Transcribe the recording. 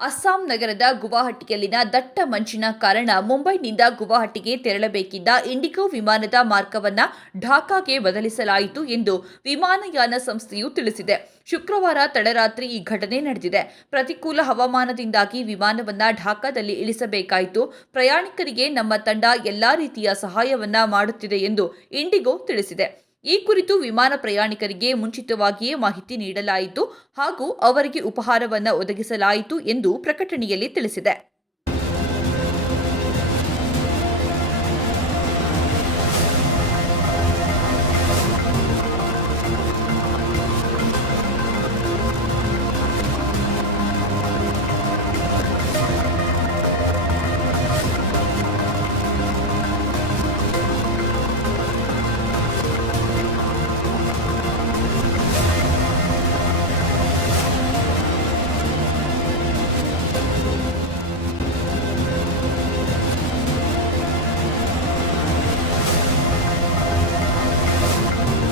ಅಸ್ಸಾಂ ನಗರದ ಗುವಾಹಟಿಯಲ್ಲಿನ ದಟ್ಟ ಮಂಜಿನ ಕಾರಣ ಮುಂಬೈನಿಂದ ಗುವಾಹಟಿಗೆ ತೆರಳಬೇಕಿದ್ದ ಇಂಡಿಗೋ ವಿಮಾನದ ಮಾರ್ಗವನ್ನು ಢಾಕಾಗೆ ಬದಲಿಸಲಾಯಿತು ಎಂದು ವಿಮಾನಯಾನ ಸಂಸ್ಥೆಯು ತಿಳಿಸಿದೆ. ಶುಕ್ರವಾರ ತಡರಾತ್ರಿ ಈ ಘಟನೆ ನಡೆದಿದೆ. ಪ್ರತಿಕೂಲ ಹವಾಮಾನದಿಂದಾಗಿ ವಿಮಾನವನ್ನು ಢಾಕಾದಲ್ಲಿ ಇಳಿಸಬೇಕಾಯಿತು. ಪ್ರಯಾಣಿಕರಿಗೆ ನಮ್ಮ ತಂಡ ಎಲ್ಲಾ ರೀತಿಯ ಸಹಾಯವನ್ನ ಮಾಡುತ್ತಿದೆ ಎಂದು ಇಂಡಿಗೋ ತಿಳಿಸಿದೆ. ಈ ಕುರಿತು ವಿಮಾನ ಪ್ರಯಾಣಿಕರಿಗೆ ಮುಂಚಿತವಾಗಿಯೇ ಮಾಹಿತಿ ನೀಡಲಾಯಿತು ಹಾಗೂ ಅವರಿಗೆ ಉಪಹಾರವನ್ನು ಒದಗಿಸಲಾಯಿತು ಎಂದು ಪ್ರಕಟಣೆಯಲ್ಲಿ ತಿಳಿಸಿದೆ.